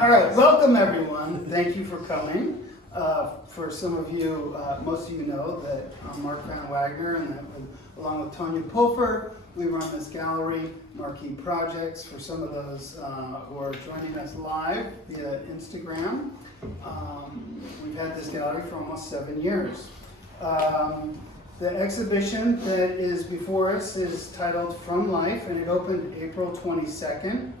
All right, welcome everyone. Thank you for coming. For some of you, most of you know that I'm Mark Van Wagner, and that along with Tonya Pulfer, we run this gallery, Marquee Projects, for some of those who are joining us live via Instagram. We've had this gallery for almost 7 years. The exhibition that is before us is titled From Life, and it opened April 22nd.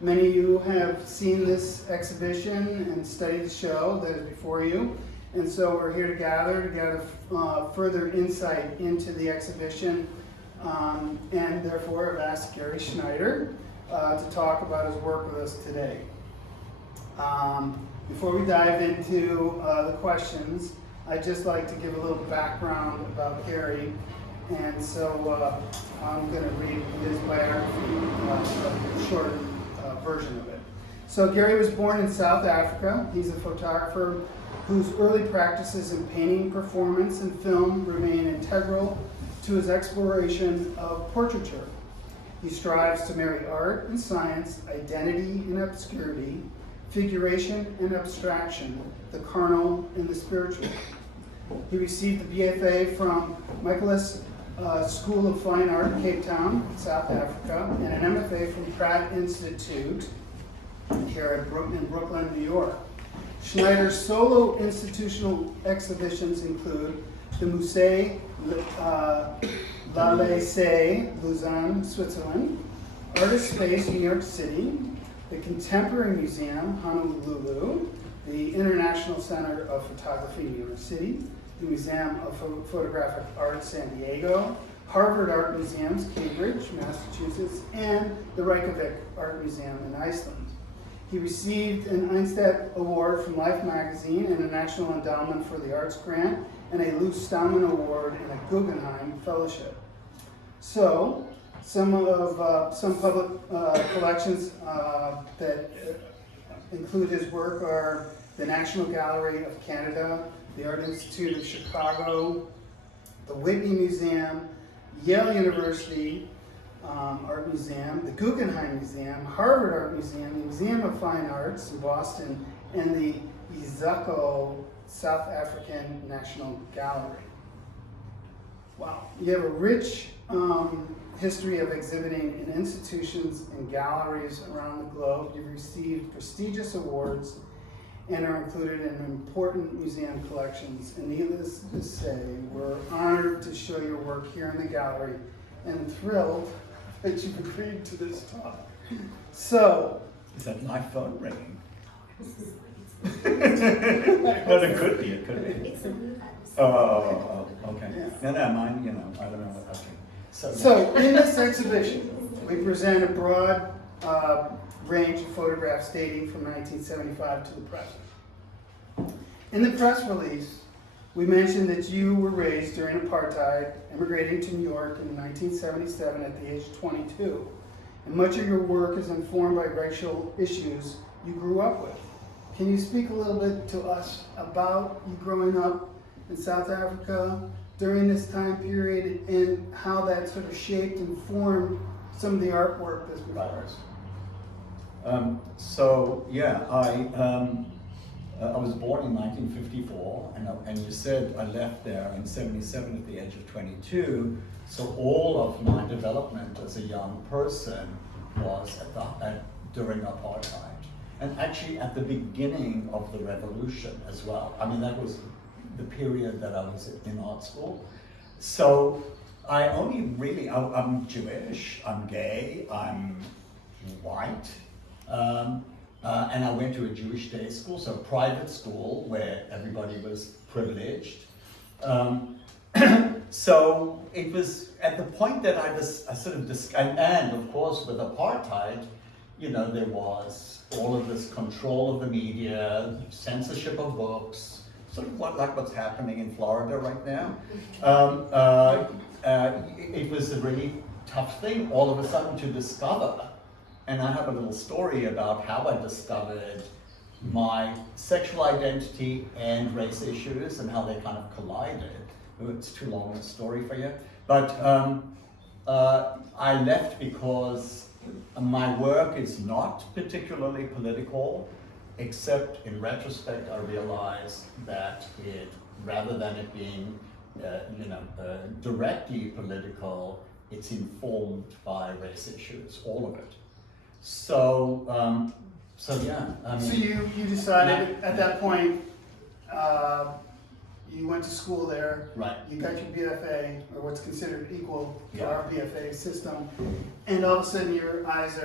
Many of you have seen this exhibition and studied the show that is before you, and so we're here to gather further insight into the exhibition, and therefore I've asked Gary Schneider to talk about his work with us today. Before we dive into the questions, I'd just like to give a little background about Gary, and so I'm going to read his biography, a short version of it. So Gary was born in South Africa. He's a photographer whose early practices in painting, performance, and film remain integral to his exploration of portraiture. He strives to marry art and science, identity and obscurity, figuration and abstraction, the carnal and the spiritual. He received the BFA from Michaelis School of Fine Art in Cape Town, South Africa, and an MFA from Pratt Institute here in Brooklyn, New York. Schneider's solo institutional exhibitions include the Musée Lalissé, Lausanne, Switzerland, Artist Space, New York City, the Contemporary Museum, Honolulu, the International Center of Photography, New York City, the Museum of Photographic Art, San Diego, Harvard Art Museums, Cambridge, Massachusetts, and the Reykjavik Art Museum in Iceland. He received an Einstein Award from Life magazine and a National Endowment for the Arts grant, and a Lou Staumann Award and a Guggenheim Fellowship. So, some public collections that include his work are the National Gallery of Canada, the Art Institute of Chicago, the Whitney Museum, Yale University Art Museum, the Guggenheim Museum, Harvard Art Museum, the Museum of Fine Arts in Boston, and the Izako South African National Gallery. Wow, you have a rich history of exhibiting in institutions and galleries around the globe. You've received prestigious awards and are included in important museum collections. And needless to say, we're honored to show your work here in the gallery and thrilled that you've agreed to this talk. So, is that my phone ringing? Well, it could be. Oh, okay. Yeah. No, mine, I don't know. Okay. So in this exhibition, we present a broad range of photographs dating from 1975 to the present. In the press release, we mentioned that you were raised during apartheid, immigrating to New York in 1977 at the age of 22. And much of your work is informed by racial issues you grew up with. Can you speak a little bit to us about you growing up in South Africa during this time period and how that sort of shaped and formed some of the artwork that's before us? I was born in 1954, and you said I left there in 77 at the age of 22. So all of my development as a young person was during apartheid, and actually at the beginning of the revolution as well. I mean, that was the period that I was in art school. So I only really, I'm Jewish, I'm gay, I'm white, and I went to a Jewish day school, so a private school where everybody was privileged. So it was at the point that and of course with apartheid, there was all of this control of the media, censorship of books, sort of like what's happening in Florida right now. It was a really tough thing all of a sudden to discover. And I have a little story about how I discovered my sexual identity and race issues and how they kind of collided. It's too long a story for you. But I left because my work is not particularly political. except in retrospect, I realized that rather than it being, directly political, it's informed by race issues, all of it. So, yeah. I mean, So you decided at that point, you went to school there. Right. You got your BFA, or what's considered equal to Yeah. our BFA system, and all of a sudden your eyes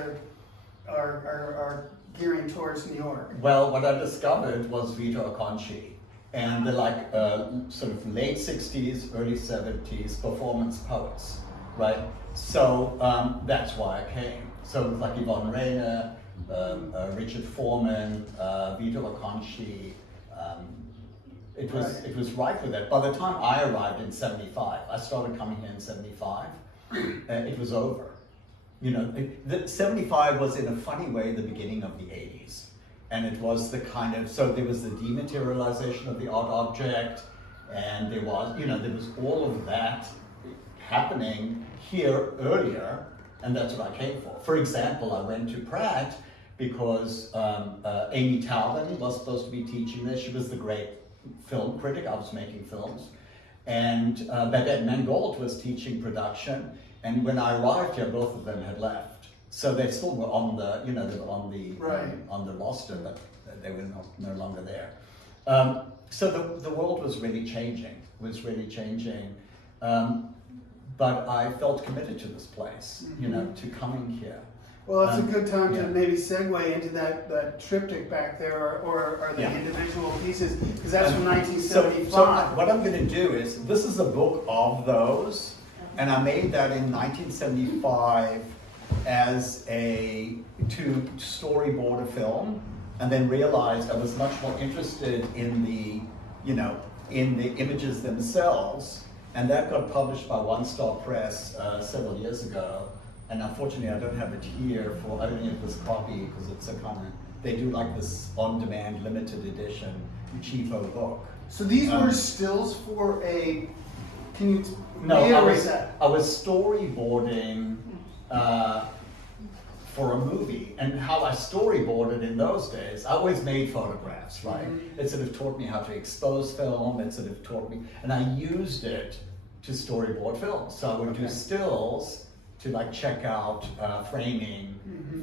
are gearing towards New York. Well, what I discovered was Vito Acconci and the sort of late 60s, early 70s performance poets, right? So that's why I came. So it was like Yvonne Rainer, Richard Foreman, Vito Acconci. It was rife with that. By the time I arrived in 75, I started coming here in 75, it was over. 75 was in a funny way the beginning of the 80s. And it was the kind of, so there was the dematerialization of the art object, and there was all of that happening here earlier, and that's what I came for. For example, I went to Pratt because Amy Taubman was supposed to be teaching there. She was the great film critic. I was making films. And Babette Mangold was teaching production. And when I arrived here, both of them had left. So they still were on the, they were on the Right. On the roster, but they were no longer there. So the world was really changing. But I felt committed to this place, to coming here. Well, it's a good time yeah. to maybe segue into that triptych back there, or the Yeah. individual pieces, because that's from So 1975. what I'm going to do is, this is a book of those, and I made that in 1975 as to storyboard a film, and then realized I was much more interested in the images themselves, and that got published by One Star Press several years ago. And unfortunately, I don't have it here I don't have this copy because it's they do like this on-demand limited edition cheapo book. So these were stills for can you No, reiterate that? I was storyboarding for a movie, and how I storyboarded in those days, I always made photographs, right? Mm-hmm. It sort of taught me how to expose film, it sort of taught me, and I used it to storyboard films. So I would do stills to check out framing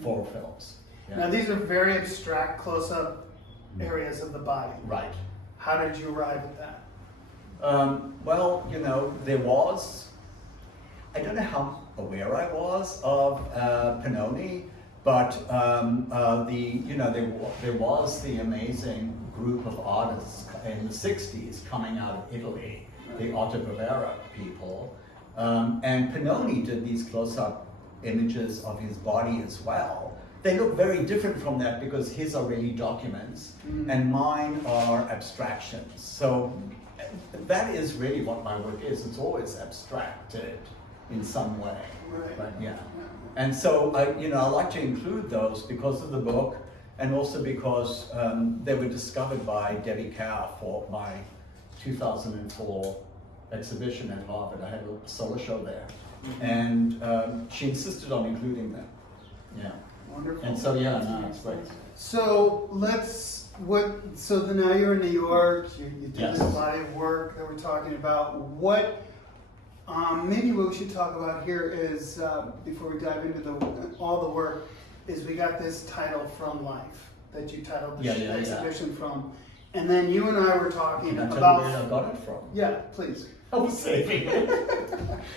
for films. Yeah. Now these are very abstract close-up areas of the body. Right. How did you arrive at that? Well, there was, I don't know how aware I was of Pannoni, but there was the amazing group of artists in the 60s coming out of Italy, the Otto Bavera people, and Pannoni did these close-up images of his body as well. They look very different from that because his are really documents and mine are abstractions. So that is really what my work is. It's always abstracted in some way. Right. Yeah. And so I like to include those because of the book, and also because they were discovered by Debbie Cow for my 2004 exhibition at Harvard. I had a solo show there, and she insisted on including them. Yeah. Wonderful. And so it's great. So so now you're in New York, you do Yes. this body of work that we're talking about. Maybe what we should talk about here is, before we dive into all the work, is we got this title From Life, that you titled the exhibition from. And then you and I were talking Can I tell about... you where I got it from? Yeah, please. I was saving it.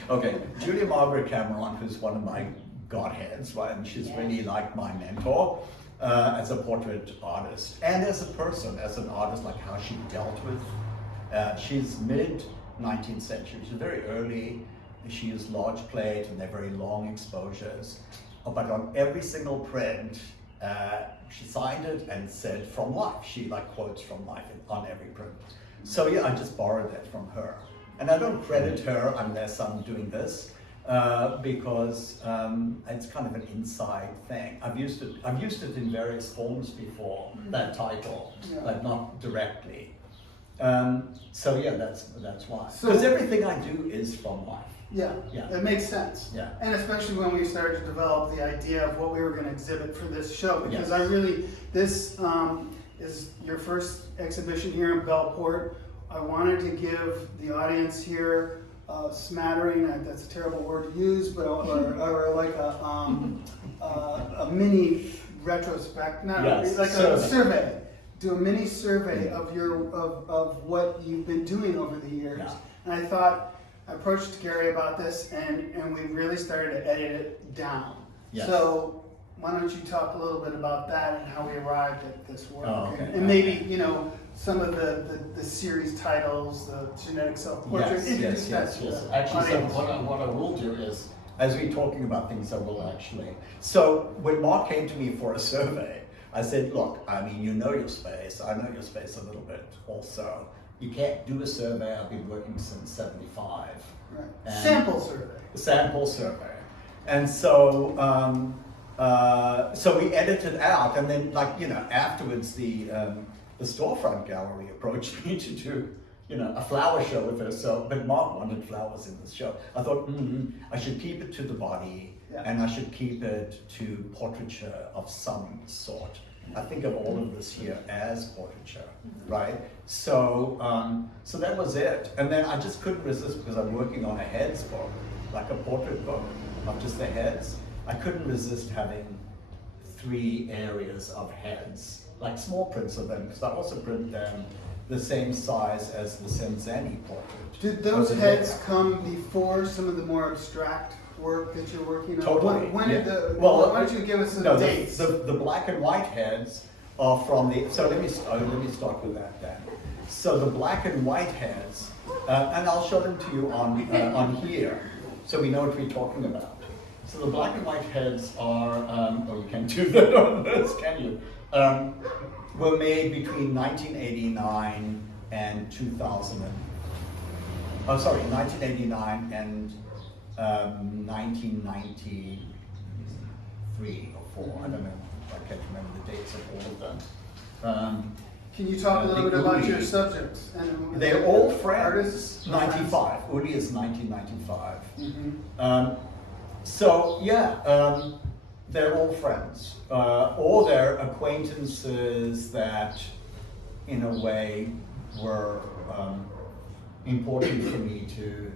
Okay, Julia Margaret Cameron, who's one of my godheads, right? And she's really like my mentor as a portrait artist and as a person, as an artist, like how she dealt with. She's mid-19th century. She's very early. She used large plate and they're very long exposures. But on every single print, she signed it and said "From Life." She quotes from life on every print. So I just borrowed that from her. And I don't credit her unless I'm doing this, because it's kind of an inside thing. I've used it in various forms before, that title, but not directly. So that's why. Because everything I do is from life. Yeah, it makes sense. Yeah. And especially when we started to develop the idea of what we were going to exhibit for this show, because I really, is your first exhibition here in Bellport. I wanted to give the audience here a smattering, that's a terrible word to use, but or like a mini retrospect, not Yes, like survey. a survey. Do a mini survey of of what you've been doing over the years. Yeah. And I thought, I approached Gary about this, and we really started to edit it down. Yes. So why don't you talk a little bit about that and how we arrived at this work? Oh, okay. And maybe, you know, some of the series titles, the genetic self-portrait. Introduce that to the Actually, so audience. what I will do is, as we're talking about things, I will actually. So when Mark came to me for a survey, I said, look, I mean, you know your space. I know your space a little bit also. You can't do a survey. I've been working since 75. Right. And Sample survey. Sample survey. And so, so we edited out, and then, like, you know, afterwards the storefront gallery approached me to do, you know, a flower show with her. So, but Mark wanted flowers in this show. I thought, I should keep it to the body, Yeah. and I should keep it to portraiture of some sort. I think of all of this here as portraiture, right? So, so that was it. And then I just couldn't resist, because I'm working on a heads book, like a portrait book of just the heads. I couldn't resist having 3 areas of heads, like small prints of them, because I also print them the same size as the Senzeni portrait. Did those Of the heads head. come before some of the more abstract work that you're working on? Totally. When did yeah. the, Well, why don't you give us the no, dates? the black and white heads are from the, so let me start with that then. So the black and white heads, and I'll show them to you on here, so we know what we're talking about. So the black and white heads are, oh, you can't do that on this, can you? Were made between 1989 and 2000. Oh, sorry, 1989 and 1993 or 4. I don't know. I can't remember the dates of all of them. Can you talk a little bit about your Uli. subjects? And They're all friends. Artists? 95. Uli is 1995. Mm-hmm. So yeah, they're all friends, or they're acquaintances that, in a way, were important for me to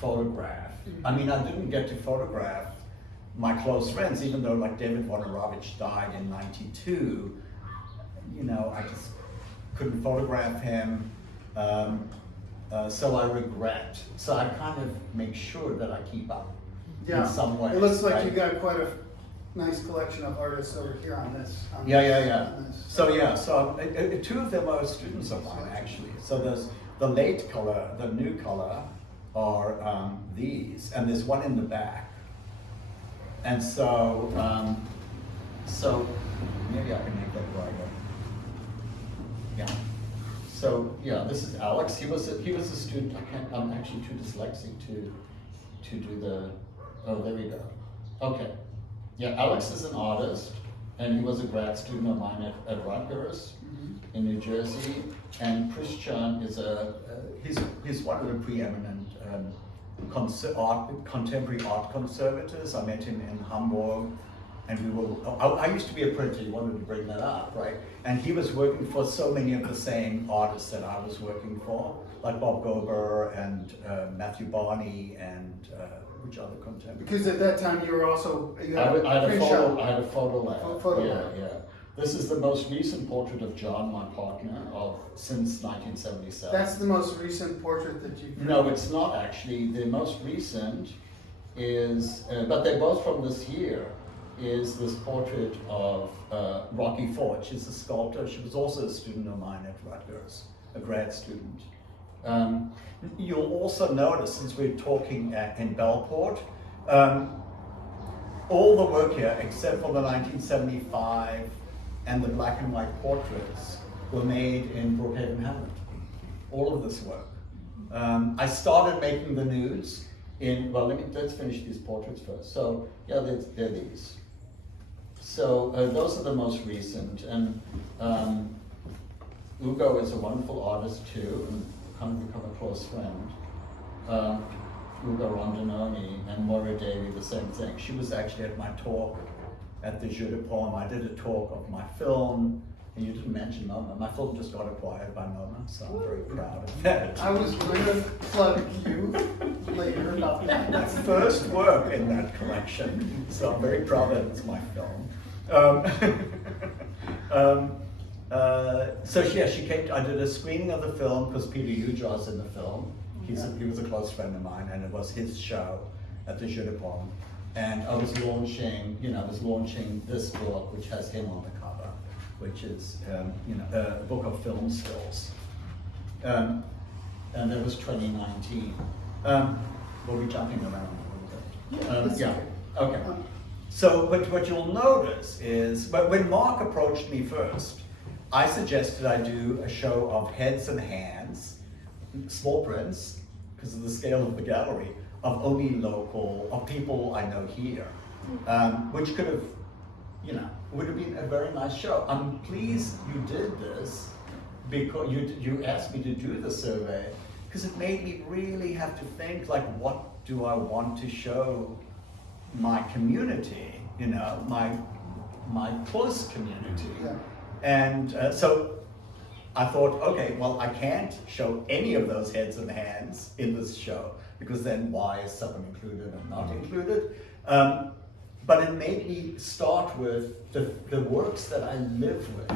photograph. I mean, I didn't get to photograph my close friends, even though, like, David Wagner died in '92. You know, I just couldn't photograph him. So I regret. So I kind of make sure that I keep up. Yeah. In some way. It looks like right? you got quite a nice collection of artists over here on this. On Yeah. this. So yeah, so 2 of them are students of mine, actually. So there's the late color, the new color are these, and there's one in the back. And so, so maybe I can make that brighter. Yeah. So yeah, this is Alex. He was a student. I'm actually too dyslexic to do the. Oh, there we go. Okay. Yeah, Alex is an artist, and he was a grad student of mine at Rutgers in New Jersey. And Christian is he's one of the preeminent contemporary art conservators. I met him in Hamburg, and I used to be a printer. You wanted to bring that up, right? And he was working for so many of the same artists that I was working for, like Bob Gober and Matthew Barney and which other contemporary? Because at that time you were also, you had I had a a print photo. shop. I had a photo lab. Photo yeah, lab. yeah. This is the most recent portrait of John, my partner, since 1977. That's the most recent portrait that you've No, it's not actually. The most recent is, but they're both from this year, is this portrait of Rocky Ford. She's a sculptor. She was also a student of mine at Rutgers, a grad student. You'll also notice, since we're talking in Bellport, all the work here, except for the 1975 and the black and white portraits, were made in Brookhaven, Hamlet. All of this work. I started making the nudes in, well, let's finish these portraits first. So, yeah, they're these. So, those are the most recent. And Ugo is a wonderful artist too, and kind of become a close friend. Ugo Rondinoni and Moira Davey, the same thing. She was actually at my talk at the Jeu de Paume. I did a talk of my film And you didn't mention MoMA. My film just got acquired by MoMA, so I'm very proud of that. I was going to plug you later about that. That's the first work in that collection, so I'm very proud that it's my film. So yeah, she came. I did a screening of the film because Peter Ujar's in the film. He was a close friend of mine, and it was his show at the Jeu de Paume. And I was launching this book, which has him on the cover, which is a book of film stills. And that was 2019. We'll be jumping around a little bit. Yeah. Okay. So, but what you'll notice is, but when Mark approached me first, I suggested I do a show of heads and hands, small prints, because of the scale of the gallery, of only of people I know here, which could have, would have been a very nice show. I'm pleased you did this, because you asked me to do the survey, because it made me really have to think, like, what do I want to show my community, my close community. Yeah. And so I thought, okay, well, I can't show any of those heads and hands in this show, because then why is someone included and not included? But it made me start with the works that I live with,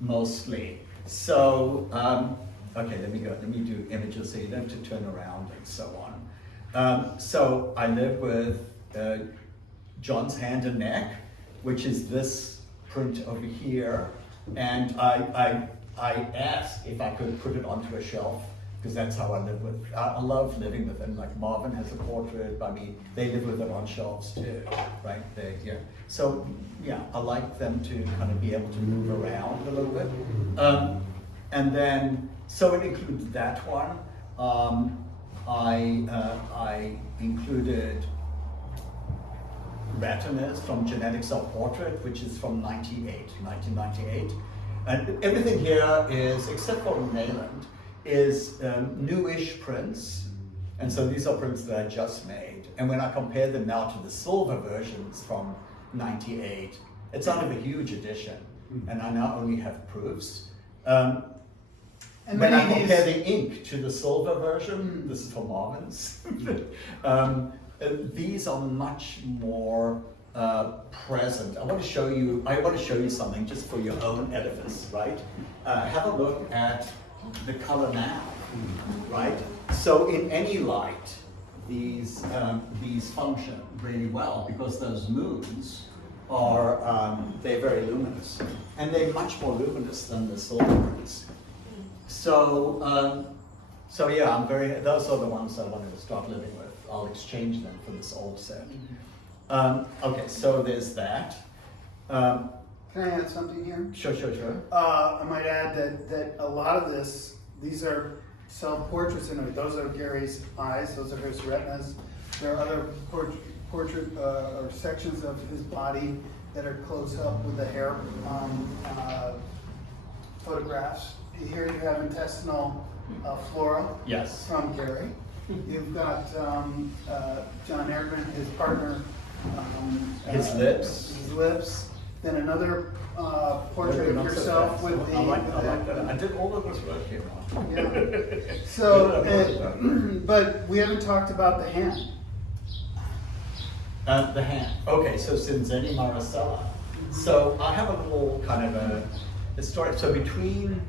mostly. So, okay, let me do images so you don't have to turn around and so on. So I live with John's hand and neck, which is this print over here, and I asked if I could put it onto a shelf, because that's how I live with. I love living with them. Like Marvin has a portrait. I mean, they live with it on shelves too, right? So yeah, I like them to kind of be able to move around a little bit. And then, so it includes that one. I included Retinas from Genetics of Portrait, which is from 1998. And everything here is, except for Nayland, is newish prints. And so these are prints that I just made. And when I compare them now to the silver versions from 98, it's out of a huge edition. And I now only have proofs. And when I compare the ink to the silver version, this is for Marvin's, these are much more present. I want to show you something just for your own edifice, right? Have a look at the color now, right? So in any light, these function really well, because those moons are they're very luminous, and they're much more luminous than the silver prints. So yeah, those are the ones I wanted to start living with. I'll exchange them for this old set. Okay, so there's that. Can I add something here? Sure. I might add that a lot of these are self-portraits in it. Those are Gary's eyes, those are his retinas. There are other portrait or sections of his body that are close up with the hair photographs. Here you have intestinal flora. Yes. From Gary. You've got John Erdman, his partner. His lips. His lips. Then another portrait of yourself with the. I like that. I did all of this work here. Yeah. So, but we haven't talked about the hand. The hand. Okay, so Senzeni Marasela. So I have a little kind of a story. So between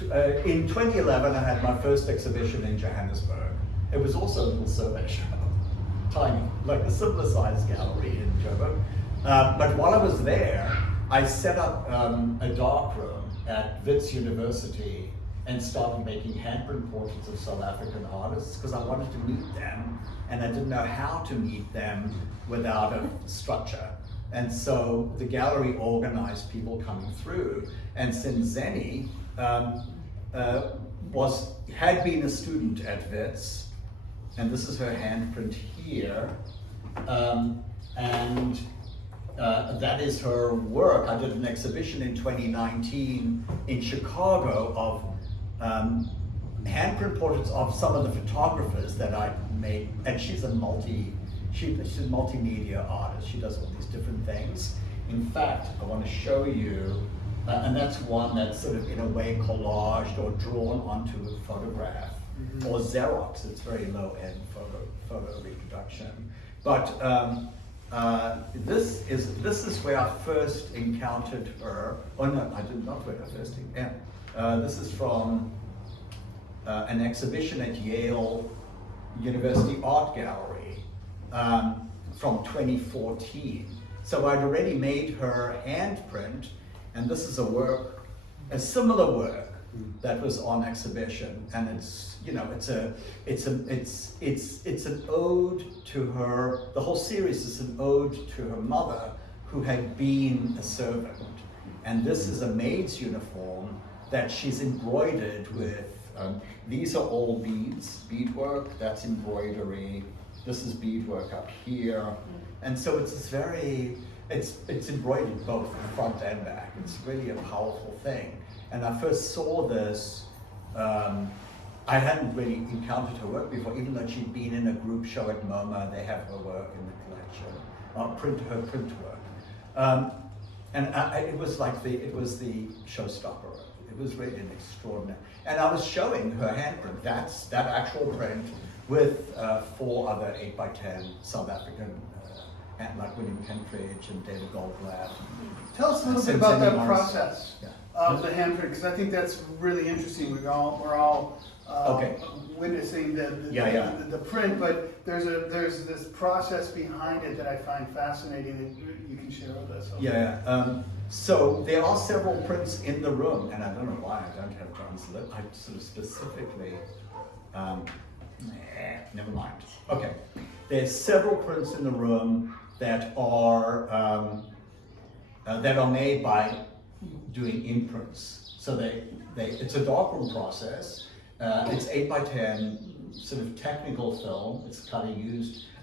in 2011, I had my first exhibition in Johannesburg. It was also a little survey show, tiny, like a similar sized gallery in Joburg. But while I was there, I set up a darkroom at Wits University and started making handprint portraits of South African artists, because I wanted to meet them, and I didn't know how to meet them without a structure. And so the gallery organized people coming through, and Senzeni had been a student at Wits, and this is her handprint here, and that is her work. I did an exhibition in 2019 in Chicago of handprint portraits of some of the photographers that I made, and she's a multimedia artist. She does all these different things. In fact, I want to show you and that's one that's sort of in a way collaged or drawn onto a photograph, or Xerox. It's very low-end photo reproduction. But this is where I first encountered her. Oh no, I did not where I first encountered. This is from an exhibition at Yale University Art Gallery from 2014. So I'd already made her handprint, and this is a similar work that was on exhibition, and it's an ode to her. The whole series is an ode to her mother, who had been a servant, and this is a maid's uniform that she's embroidered with. These are all beadwork. That's embroidery. This is beadwork up here, and so it's embroidered both front and back. It's really a powerful thing. And I first saw this. I hadn't really encountered her work before, even though she'd been in a group show at MoMA. They have her work in the collection, her print work, and it was the showstopper. It was really an extraordinary. And I was showing her handprint. That's that actual print with 4 other 8x10 South African, like William Kentridge and David Goldblatt. Tell us a little bit about that Senzeni process of the handprint, because I think that's really interesting. We're all witnessing the print, but there's this process behind it that I find fascinating that you can share with us. So there are several prints in the room, and I don't know why I don't have John's lip. I sort of specifically, never mind. Okay, there's several prints in the room that are made by doing imprints. So it's a darkroom process. It's 8x10 sort of technical film. It's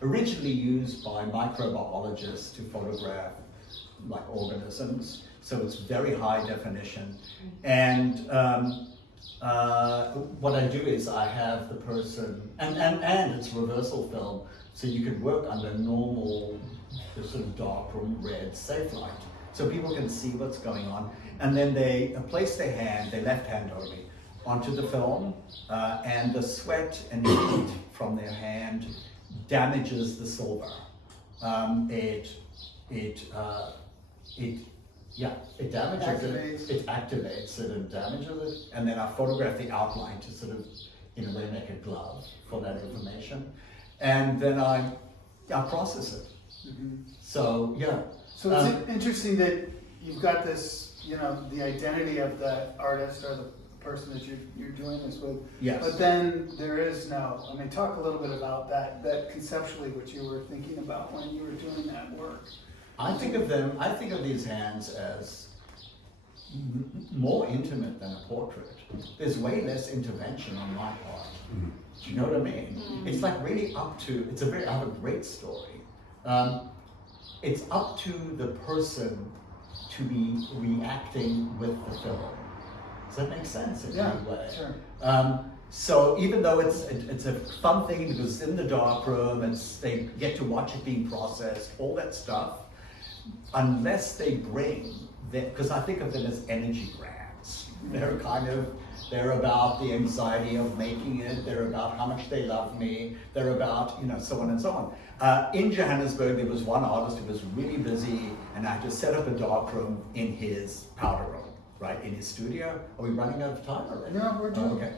originally used by microbiologists to photograph like organisms. So it's very high definition. And what I do is I have the person, and it's reversal film, so you could work under normal, sort of darkroom red safe light. So people can see what's going on. And then they place their left hand only, onto the film, and the sweat and heat from their hand damages the silver. It damages it activates it and damages it, and then I photograph the outline to sort of, in a way, make a glove for that information, and then I process it. So it's interesting that you've got this, the identity of the artist or the person that you're doing this with. Yes. But then there is talk a little bit about that conceptually, what you were thinking about when you were doing that work. I think of these hands as more intimate than a portrait. There's way less intervention on my part. Do you know what I mean? It's like really I have a great story. It's up to the person to be reacting with the film. Does that make sense in any way? Sure. So even though it's a fun thing because it's in the dark room, they get to watch it being processed, all that stuff, unless they bring, because I think of them as energy grants. They're about the anxiety of making it, they're about how much they love me, they're about, so on and so on. In Johannesburg, there was one artist who was really busy, and I had to set up a dark room in his powder room. Right, in his studio. Are we running out of time already? No, we're doing okay.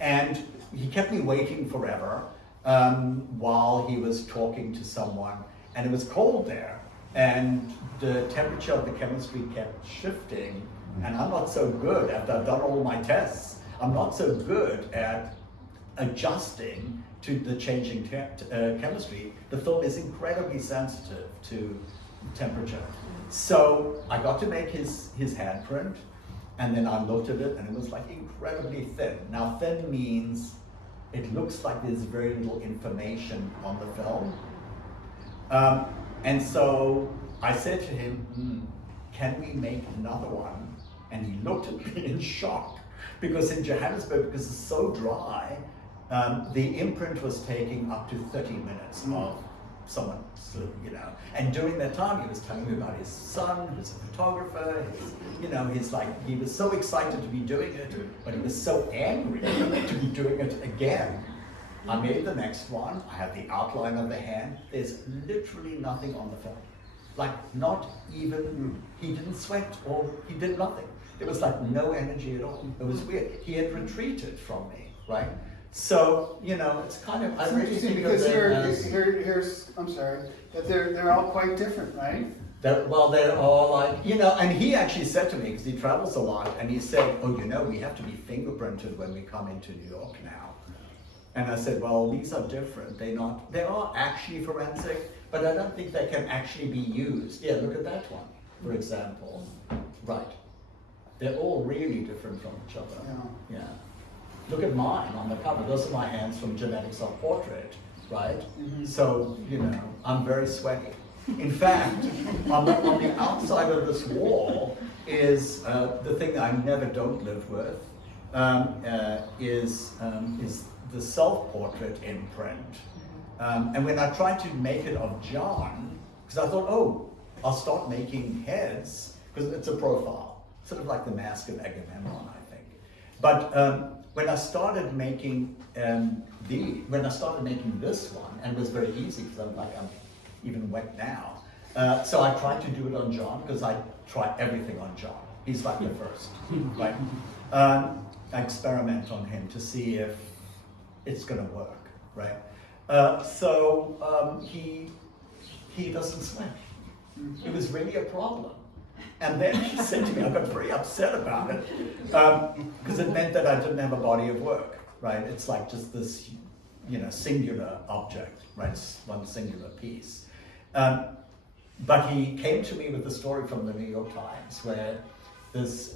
And he kept me waiting forever while he was talking to someone, and it was cold there, and the temperature of the chemistry kept shifting, and I'm not so good after I've done all my tests. I'm not so good at adjusting to the changing chemistry. The film is incredibly sensitive to temperature. So I got to make his handprint, and then I looked at it, and it was like incredibly thin. Now thin means it looks like there's very little information on the film. And so I said to him, can we make another one? And he looked at me in shock, because in Johannesburg, because it's so dry, the imprint was taking up to 30 minutes someone, sort of, you know. And during that time, he was telling me about his son, who's a photographer. He was so excited to be doing it, but he was so angry to be doing it again. I made the next one. I have the outline of the hand. There's literally nothing on the film. Like, not even, he didn't sweat or he did nothing. There was like no energy at all. It was weird. He had retreated from me, right? So, you know, it's kind of, I really think because of them as, here's, I'm sorry, that they're all quite different, right? they're all like, you know, and he actually said to me, because he travels a lot, and he said, oh, you know, we have to be fingerprinted when we come into New York now. And I said, well, these are different. They are actually forensic, but I don't think they can actually be used. Yeah, look at that one, for example. Right. They're all really different from each other. Yeah. Look at mine on the cover. Those are my hands from Genetics of Portrait, right? Mm-hmm. So, you know, I'm very sweaty. In fact, on the outside of this wall is the thing that I never don't live with, is the self-portrait imprint. And when I tried to make it of John, because I thought, oh, I'll start making heads, because it's a profile, sort of like the Mask of Agamemnon, I think. But when I started making this one, and it was very easy because I'm even wet now. So I tried to do it on John because I try everything on John. He's like the first, right? I experiment on him to see if it's going to work, right? So he doesn't sweat. It was really a problem. And then he said to me, I got very upset about it, because it meant that I didn't have a body of work, right? It's like just this, you know, singular object, right? It's one singular piece. But he came to me with a story from the New York Times where this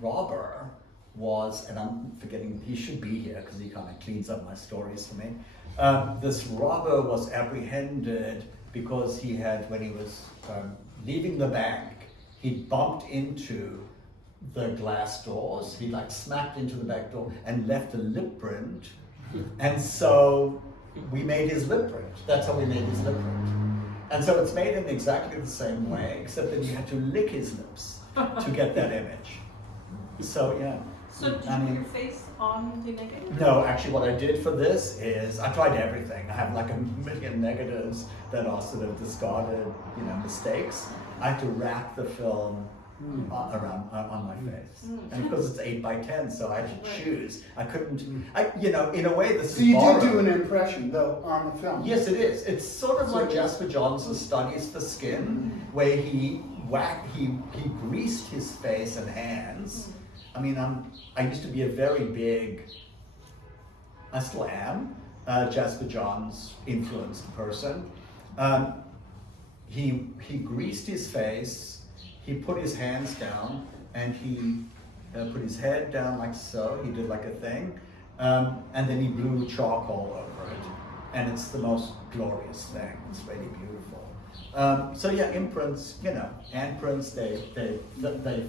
robber was, and I'm forgetting, he should be here because he kind of cleans up my stories for me. This robber was apprehended because he had, when he was leaving the bank, he bumped into the glass doors. He like smacked into the back door and left a lip print. And so we made his lip print. That's how we made his lip print. And so it's made in exactly the same way, except that you had to lick his lips to get that image. So yeah. So did you put your face on the negative? No, actually what I did for this is, I tried everything. I have like 1 million negatives that are sort of discarded, you know, mistakes. I had to wrap the film around on my face. And because it's 8x10, so I had to choose. I couldn't, you know, in a way this is So you borrowed. did do an impression though on the film. Yes, it is. It's sort of like Jasper Johnson's Studies for Skin, where he greased his face and hands. I mean, I used to be a very big, I still am, Jasper Johns influenced person. He greased his face, he put his hands down, and he put his head down like so, he did like a thing, and then he blew charcoal over it. And it's the most glorious thing, it's really beautiful. So yeah, imprints, you know, handprints, they're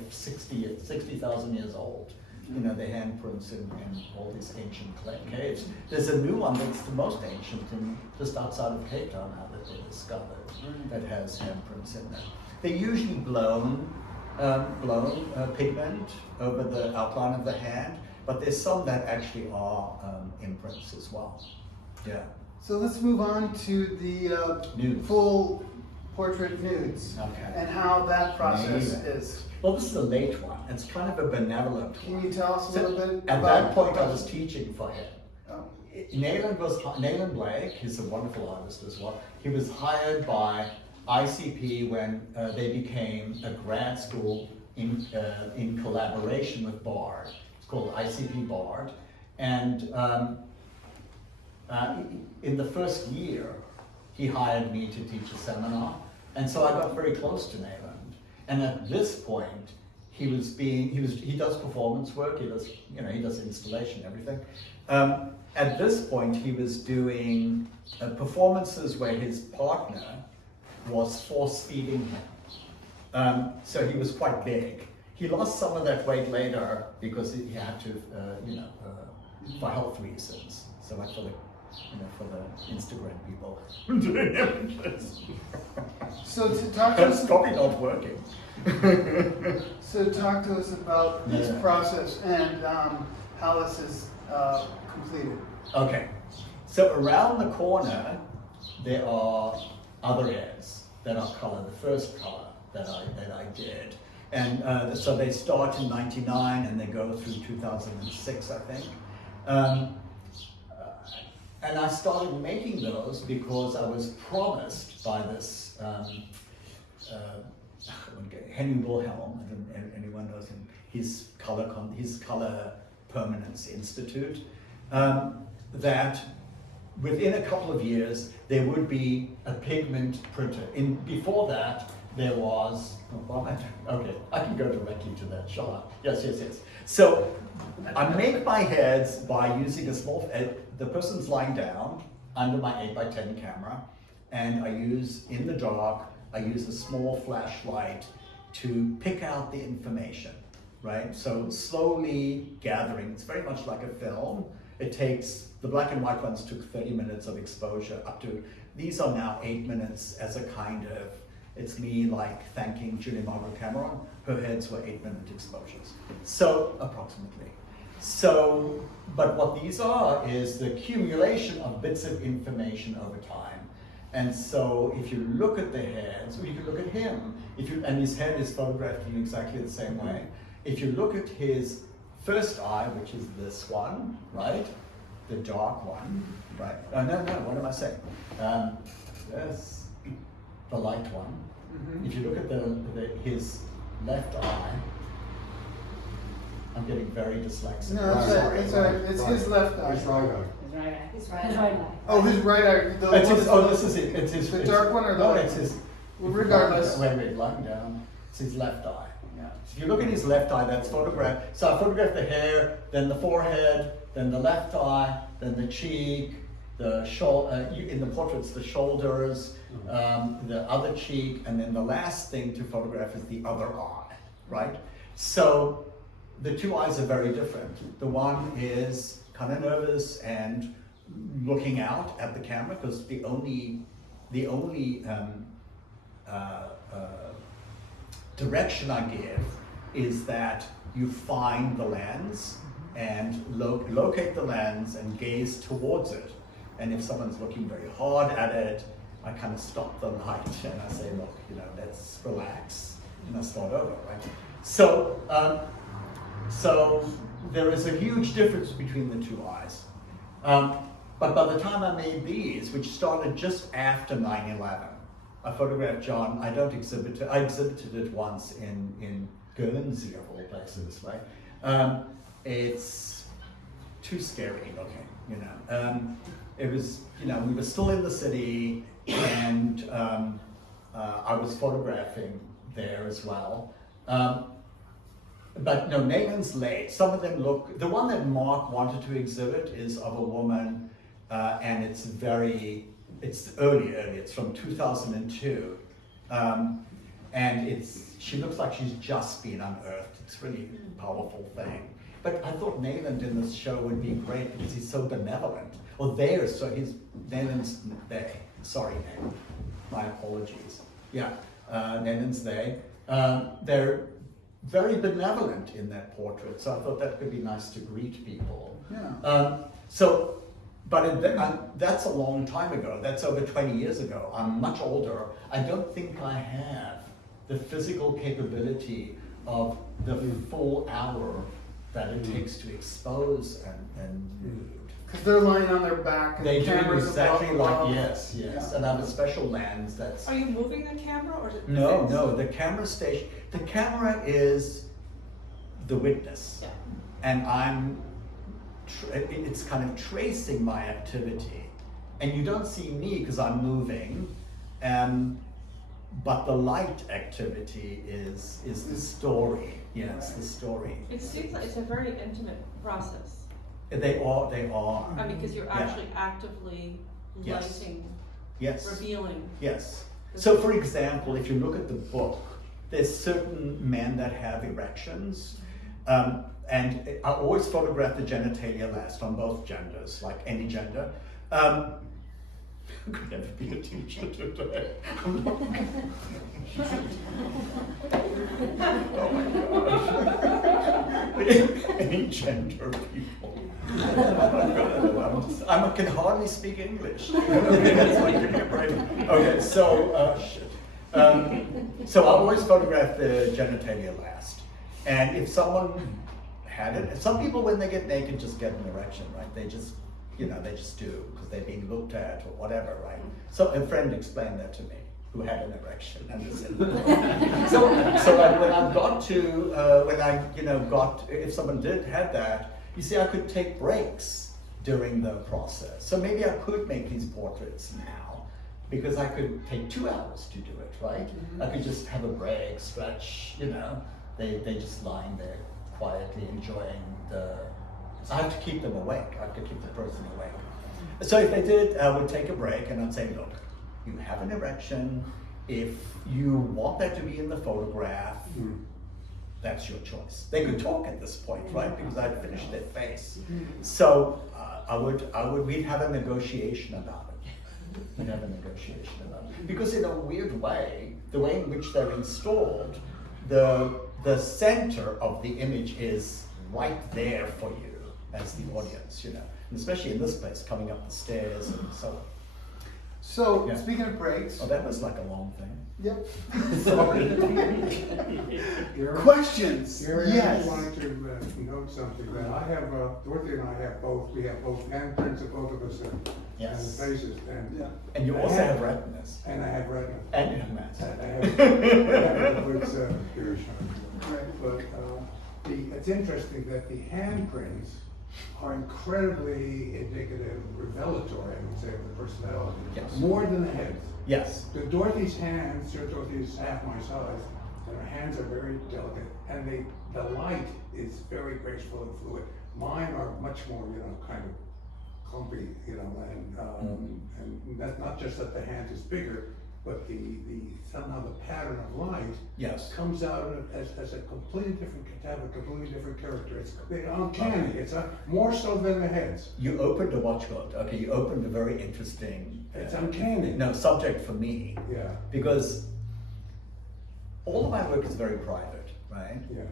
60,000 years old. You know, the handprints in all these ancient caves. There's a new one that's the most ancient, just outside of Cape Town now that they discovered, that has handprints in there. They're usually blown pigment over the outline of the hand, but there's some that actually are imprints as well. Yeah. So let's move on to the full portrait nudes, Okay. and how that process is. Well, this is a late one. It's kind of a benevolent one. Can you tell us a little bit At about that point, the I was teaching for him. Oh. Nayland Blake, he's a wonderful artist as well. He was hired by ICP when they became a grad school in collaboration with BARD. It's called ICP BARD. And in the first year, he hired me to teach a seminar. And so I got very close to Nayland. And at this point, he does performance work, he does installation, everything. At this point, he was doing performances where his partner was force-feeding him. So he was quite big. He lost some of that weight later because he had to, for health reasons. So much for the for the Instagram people doing images. So to talk to us, That's probably not working. so talk to us about this Yeah. process and how this is completed. Okay, so around the corner there are other ads that are colored. The first color that I did, and so they start in '99 and they go through 2006, I think. And I started making those because I was promised by this Henry Wilhelm. I don't know if anyone knows him. His color permanence institute. That within a couple of years there would be a pigment printer. Before that there was. Okay, I can go directly to that, shall I? Yes. So I make my heads by using a small. The person's lying down under my 8x10 camera, and I use in the dark. I use a small flashlight to pick out the information. Right, so slowly gathering. It's very much like a film. It takes, the black and white ones took 30 minutes of exposure up to, these are now 8 minutes as a kind of, it's me like thanking Julia Margaret Cameron. Her heads were 8-minute exposures. So, approximately. So, but what these are is the accumulation of bits of information over time. And so if you look at the heads, or you can look at him, and his head is photographed in exactly the same way. If you look at his first eye, which is this one, right? The dark one, right? Oh, no, what am I saying? Yes, the light one. Mm-hmm. If you look at his left eye, I'm getting very dyslexic. No, it's his left eye. His right eye. His right eye. Oh, his right eye. This is it. It's his. The dark one or the no, light it's one? his. Well, regardless. Wait, lying down. It's his left eye. Yeah. So if you look at his left eye, that's photographed. So I photographed the hair, then the forehead, then the left eye, then the cheek, the shoulder. In the portraits, the shoulders, the other cheek, and then the last thing to photograph is the other eye. Right. So the two eyes are very different. The one is kind of nervous and looking out at the camera because the only direction I give is that you find the lens and locate the lens and gaze towards it. And if someone's looking very hard at it, I kind of stop the light and I say, look, let's relax, and I start over, right? So there is a huge difference between the two eyes. But by the time I made these, which started just after 9/11, I photographed John. I exhibited it once in Guernsey, of all places, right? It's too scary looking, It was, we were still in the city, and I was photographing there as well. But no, Nathan's late. Some of them look, the one that Mark wanted to exhibit is of a woman, and it's early, it's from 2002. And she looks like she's just been unearthed. It's a really powerful thing. But I thought Nathan in this show would be great because he's so benevolent. Nathan's they. Sorry, Nathan. My apologies. Yeah, Nathan's they. They're very benevolent in that portrait, so I thought that could be nice to greet people. Yeah. That's a long time ago. That's over 20 years ago. I'm much older. I don't think I have the physical capability of the full hour that it takes to expose and nude. Because they're lying on their back and They the do camera's exactly above. like, yes. Yeah. And I have a special lens that's... Are you moving the camera or is it No, fixed? no, the camera station, the camera is the witness. Yeah. And it's kind of tracing my activity. And you don't see me because I'm moving, but the light activity is the story. Yes, the story. It seems like it's a very intimate process. They are. I mean, because you're actually actively Yes. lighting, Yes. revealing. Yes. So for example, if you look at the book, there's certain men that have erections, and I always photograph the genitalia last on both genders, like any gender. I could never be a teacher today. Oh my gosh. Any gender people. I can hardly speak English. That's like, give me a break. Okay, so, shit. So I always photograph the genitalia last. And if someone had it, some people when they get naked just get an erection, right? They just, they just do, because they're being looked at or whatever, right? So a friend explained that to me, who had an erection. And so when I got to, if someone had that, you see, I could take breaks during the process. So maybe I could make these portraits now, because I could take 2 hours to do it, right? Mm-hmm. I could just have a break, stretch, they just lying there quietly enjoying I have to keep them awake. I have to keep the person awake. So if they did, I would take a break and I'd say, look, you have an erection. If you want that to be in the photograph, that's your choice. They could talk at this point, right? Because I'd finished their face. So we'd have a negotiation about it. We'd have a negotiation about it. Because in a weird way, the way in which they're installed, the center of the image is right there for you as the audience, and especially in this place, coming up the stairs and so on. So, speaking of breaks. Oh, that was like a long thing. Yep. Sorry. Questions? Gary, Yes. I wanted to note something that I have, Dorothy and I have both. We have both handprints of both of us and Yes. faces. And And you also have retinas. And I have retina. And you have mass. And I have it's Gary Schneider. Right. But it's interesting that the handprints are incredibly indicative, revelatory, I would say, of the personality. Yes. More than the heads. Yes. Dorothy's hands, Dorothy's half my size, and her hands are very delicate, and the light is very graceful and fluid. Mine are much more, kind of clumpy, and that's not just that the hand is bigger, but the somehow the pattern of light comes out as a completely different, character. It's uncanny. It's more so than the heads. You opened a watchword. Okay, you opened a very interesting. It's uncanny. Subject for me. Yeah. Because all of my work is very private, right? Yeah.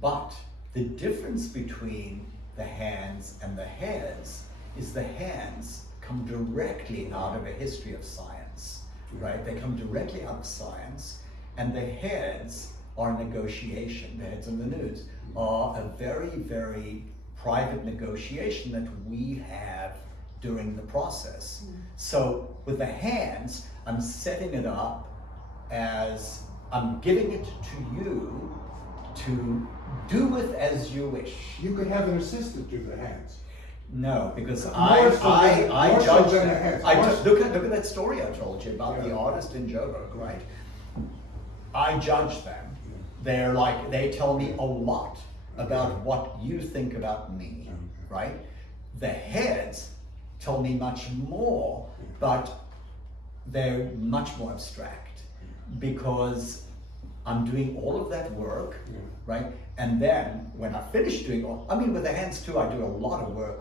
But the difference between the hands and the heads is the hands come directly out of a history of science, right? They come directly out of science, and the heads are negotiation. The heads and the nudes are a very, very private negotiation that we have during the process. So with the hands, I'm setting it up as I'm giving it to you to do with as you wish. You could have an assistant do the hands. No, because More I so judge than them. the heads. Look at that story I told you about the artist in Joburg, right? I judge them. They're like, they tell me a lot about what you think about me, right? The heads tell me much more, but they're much more abstract because I'm doing all of that work, right? And then when I finish doing with the hands too, I do a lot of work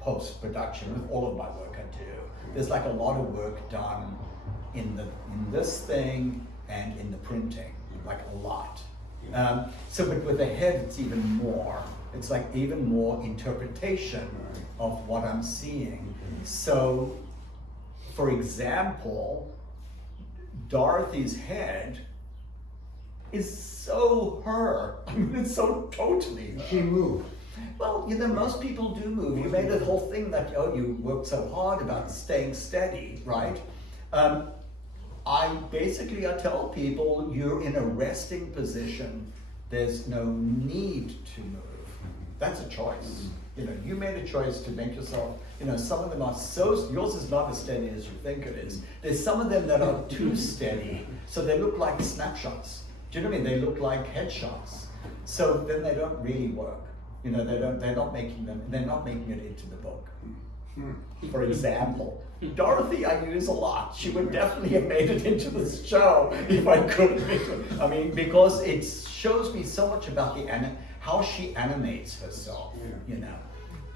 post-production with all of my work I do. There's like a lot of work done in this thing and in the printing, like a lot. But with the head, it's even more. It's like even more interpretation of what I'm seeing. So, for example, Dorothy's head is so her. I mean, it's so totally her. She moved. Well, most people do move. You made a whole thing that, you worked so hard about staying steady, right? I tell people you're in a resting position. There's no need to move. That's a choice. You made a choice to make yourself, some of them are yours is not as steady as you think it is. There's some of them that are too steady, so they look like snapshots. Do you know what I mean? They look like headshots. So then they don't really work. They're not making it into the book. For example, Dorothy I use a lot. She would definitely have made it into this show if I could. I mean, because it shows me so much about how she animates herself,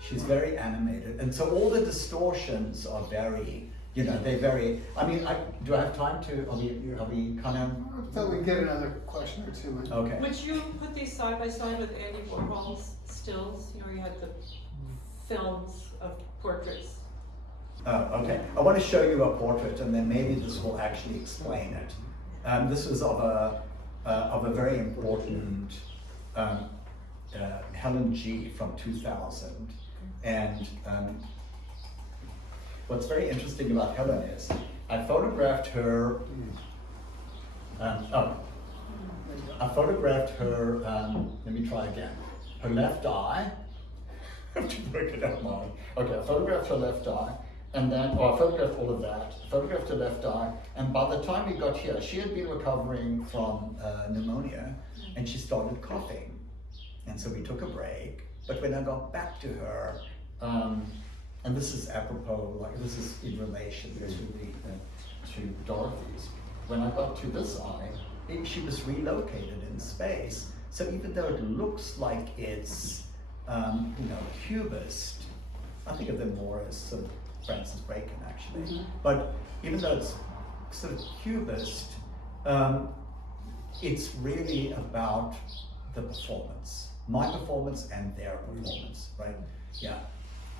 She's very animated, and so all the distortions are very, they're very. I mean, do I have time to? Are we kind of? I thought we'd get another question or two in. Okay. Would you put these side by side with Andy Warhol's stills? You had the films of portraits. Oh, okay. I want to show you a portrait, and then maybe this will actually explain it. This was of a very important Helen G. from 2000, and what's very interesting about Helen is I photographed her. I photographed her. Let me try again. Her left eye. I have to work it out now. Okay, I photographed her left eye. And then, I photographed all of that, photographed her left eye, and by the time we got here, she had been recovering from pneumonia, and she started coughing. And so we took a break, but when I got back to her, and this is apropos, like this is in relation to Dorothy's, when I got to this eye, she was relocated in space, so even though it looks like it's, cubist, I think of them more as sort of Francis Bacon, actually. But even though it's sort of cubist, it's really about the performance, my performance and their performance, right? Yeah,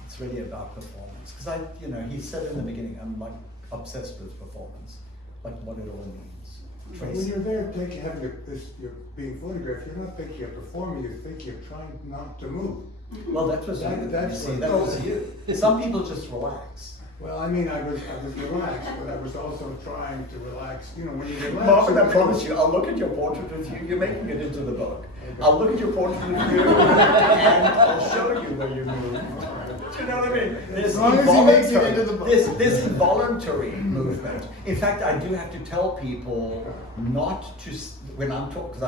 it's really about performance. Because he said in the beginning, I'm like obsessed with performance, like what it all means. When you're there you're being photographed, you're not thinking of performing, you're thinking of trying not to move. Well, that was you. Some people just relax. Well, I mean, I was relaxed, but I was also trying to relax. When you relax. Marvin, I promise you, I'll look at your portrait with you. You're making it into the book. Okay. I'll look at your portrait with you, and I'll show you where you move. Do you know what I mean? There's this involuntary movement. In fact, I do have to tell people not to, when I'm talking, because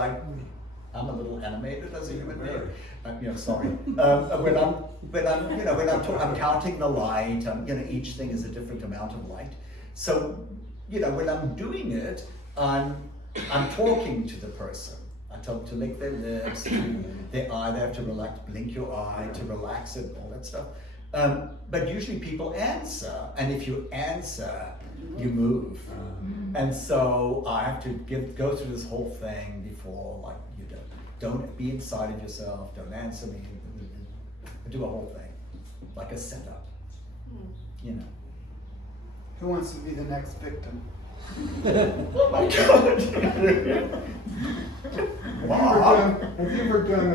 I'm a little animated as a human being. Sorry. When I'm counting the light. Each thing is a different amount of light. So, when I'm doing it, I'm talking to the person. I tell them to lick their lips, their eye. They have to relax, blink your eye to relax it, all that stuff. But usually people answer, and if you answer, you move. And so I have to go through this whole thing before, like, don't be inside of yourself, don't answer me, do a whole thing, like a setup, Who wants to be the next victim? Oh my God! Wow. Have you ever done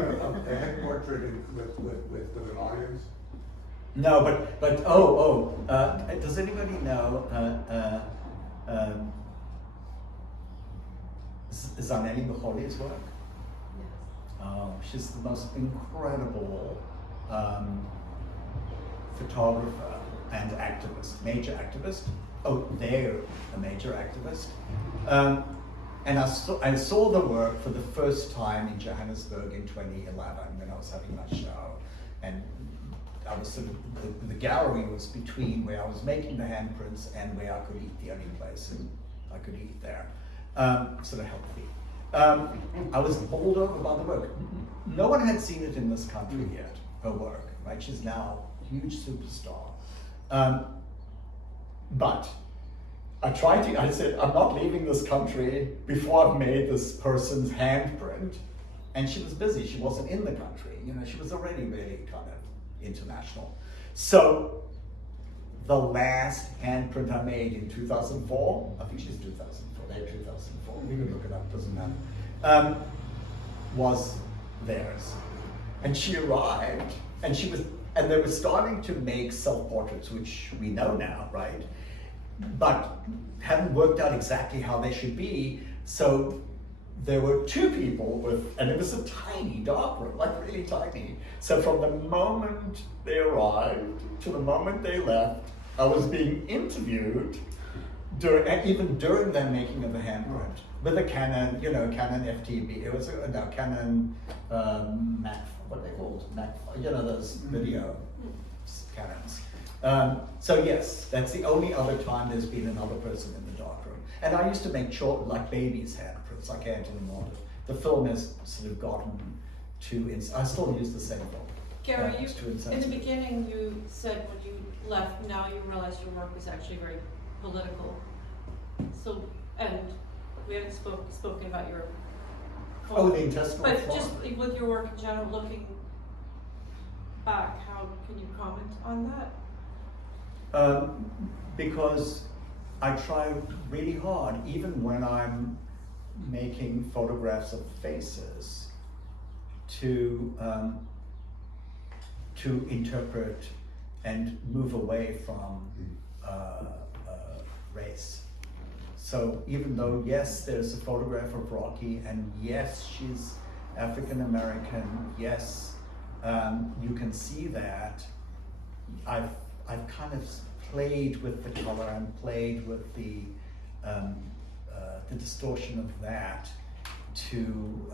a head portrait with an audience? No, but does anybody know Zanelli Bukholi's work? Oh, she's the most incredible photographer and activist, major activist. Oh, they're a major activist. And I saw the work for the first time in Johannesburg in 2011 when I was having my show. And I was sort of, the gallery was between where I was making the handprints and where I could eat, the only place I could eat there. Sort of healthy. I was bowled over by the work. No one had seen it in this country yet, her work, right? She's now a huge superstar. But I said, I'm not leaving this country before I've made this person's handprint. And she was busy, she wasn't in the country. She was already really kind of international. So the last handprint I made in 2004, I think she's 2004, late 2004, we can look it up, doesn't matter, was theirs. And she arrived, and they were starting to make self-portraits, which we know now, right? But hadn't worked out exactly how they should be, so there were two people and it was a tiny dark room, like really tiny. So from the moment they arrived to the moment they left, I was being interviewed even during their making of the handprint with a Canon, Canon FTB. It was Canon Mac, what are they called? Mac, those video Canons. So yes, that's the only other time there's been another person in the darkroom. And I used to make short, like babies' handprints. I can't anymore. The film has sort of gotten too. I still use the same film. Gary, it's too in the insensitive. beginning, you said when you left, now you realized your work was actually very political. So, and we haven't spoken about your. Oh, the intestinal But flora. just with your work in general, looking back, how can you comment on that? Because I try really hard, even when I'm making photographs of faces, to interpret and move away from race. So even though, yes, there's a photograph of Rocky, and yes, she's African American, yes, you can see that, I've kind of played with the color and played with the distortion of that to,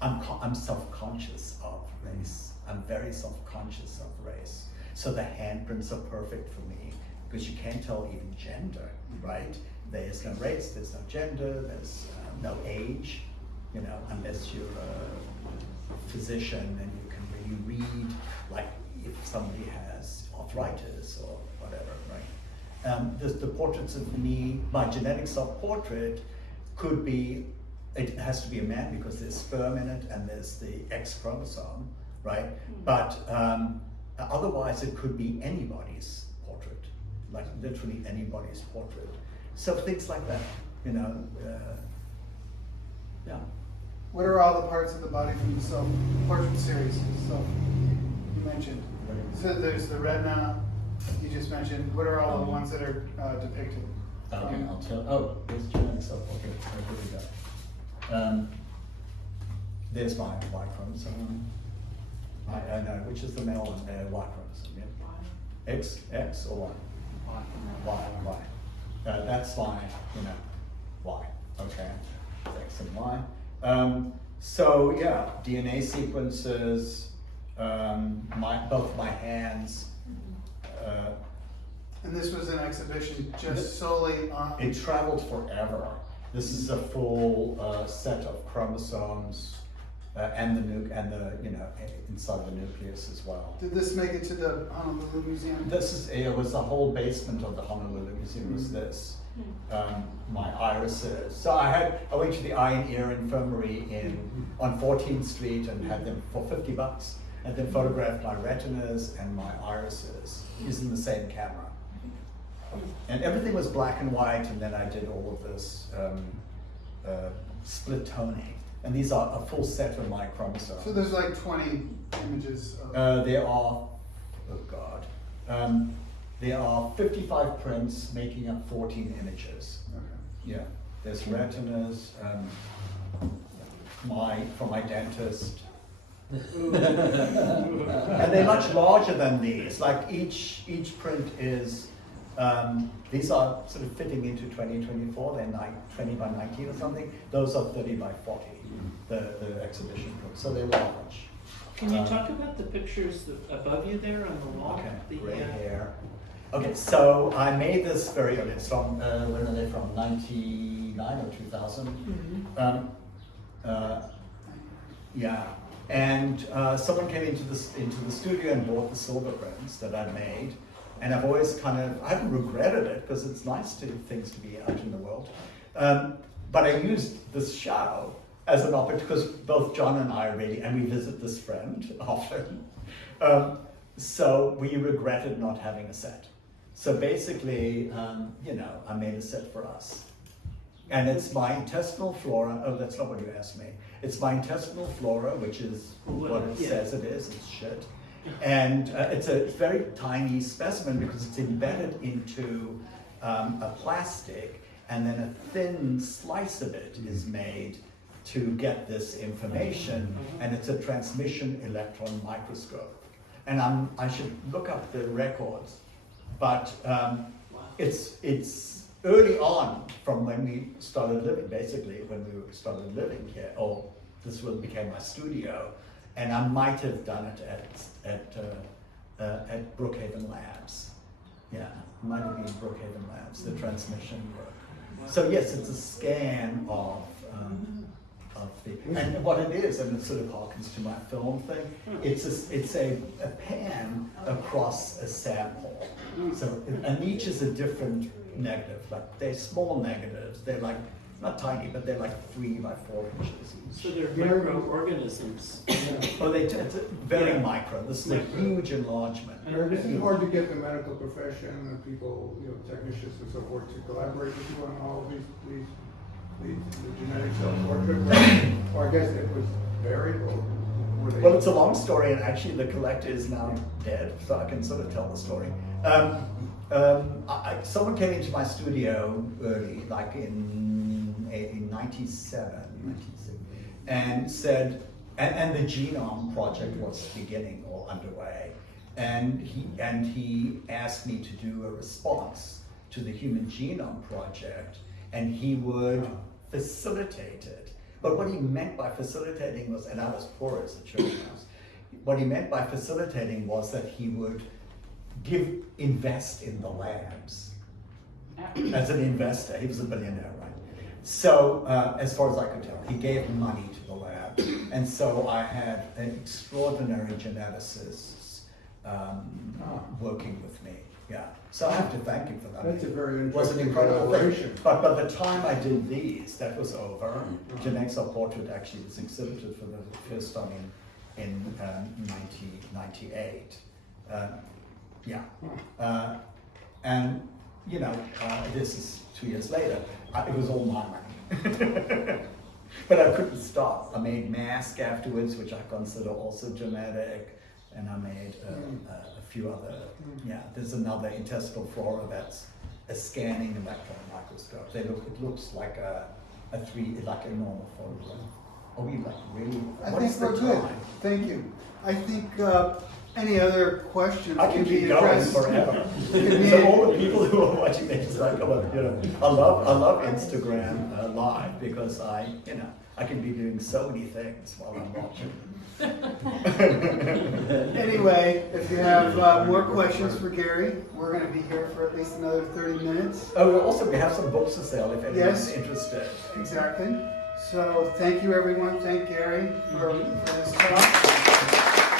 I'm self-conscious of race. I'm very self-conscious of race. So the handprints are perfect for me because you can't tell even gender, right? There's no race, there's no gender, there's no age, unless you're a physician and you can really read, like if somebody has arthritis or whatever, right? The portraits of me, my genetic self-portrait could be, it has to be a man because there's sperm in it and there's the X chromosome, right? But otherwise it could be anybody's portrait, like literally anybody's portrait. So things like that, yeah. What are all the parts of the body from the self-portrait series? So you mentioned. So there's the retina, you just mentioned. What are all the ones that are depicted? Okay, I'll tell. Oh, there's genetic self-portrait. Here we go. There's my Y chromosome. I know, which is the male one? Y chromosome, yeah? X or Y? Y. That's my, Y, okay, X and Y. So yeah, DNA sequences, both my hands. And this was an exhibition just solely on. It traveled forever. This is a full set of chromosomes and inside the nucleus as well. Did this make it to the Honolulu Museum? It was the whole basement of the Honolulu Museum was this. My irises. So I went to the Eye and Ear Infirmary on 14th Street and had them for $50, and then photographed my retinas and my irises using the same camera. And everything was black and white, and then I did all of this split toning. And these are a full set of my chromosomes. So there's like 20 images of... There are, oh God, there are 55 prints making up 14 images. Okay. Yeah, there's retinas, from my dentist. And they're much larger than these. Like each print is, these are sort of fitting into 2024. They're 20 by 19 or something. Those are 30 by 40, the exhibition prints. So they're large. Can you talk about the pictures above you there on the wall? Okay, gray hair. Okay, so I made this very early. It's from, when are they from? 99 or 2000? Yeah, and someone came into the studio and bought the silver prints that I made, and I've always I haven't regretted it because it's nice things to be out in the world. But I used this show as an opportunity because both John and I and we visit this friend often. So we regretted not having a set. So basically, I made a set for us. And it's my intestinal flora. Oh, that's not what you asked me. It's my intestinal flora, which is what it says it is. It's shit. And it's a very tiny specimen because it's embedded into a plastic, and then a thin slice of it is made to get this information, and it's a transmission electron microscope. And I should look up the records, but it's early on from when we started living, basically when we started living here, or this became my studio, and I might have done it at Brookhaven Labs. Yeah, it might have been Brookhaven Labs, the transmission work. So yes, it's a scan of and what it is, and it sort of harkens to my film thing, it's a pan across a sample. So, and each is a different negative, like they're small negatives, they're like, not tiny, but they're like 3 by 4 inches. So they're microorganisms. Oh, it's very micro, this is a huge enlargement. This is hard to get the medical profession and people, technicians and so forth to collaborate with you on all of these the genetic self-portrait, or I guess it was buried, or were they? Well, it's a long story, and actually the collector is now dead, so I can sort of tell the story. Someone came into my studio early, like in 97, and said, and the Genome Project was beginning or underway, and he asked me to do a response to the Human Genome Project, and he would facilitate it. But what he meant by facilitating was, and I was poor as a church mouse, what he meant by facilitating was that he would invest in the labs. As an investor, he was a billionaire, right? So, as far as I could tell, he gave money to the lab. And so I had an extraordinary geneticist working with me. Yeah, so I have to thank him for that. That's a very It was an interesting incredible collaboration. thing. But by the time I did these, that was over. Genetic Self-Portrait actually was exhibited for the first time in 1998. And this is 2 years later. It was all my money. But I couldn't stop. I made Mask afterwards, which I consider also genetic, and I made a few other. There's another intestinal flora that's a scanning electron microscope. It looks like a normal photograph. Are we like really? I What think is the we're good. time? Thank you. I think any other questions I can be keep going addressed. forever. Can be- So all the people who are watching, they just like, I love Instagram live because I can be doing so many things while I'm watching. Anyway, if you have more questions for Gary, we're going to be here for at least another 30 minutes. Oh, also we have some books to sell if anyone's Yes. interested. Exactly. So thank you, everyone. Thank Gary for this talk.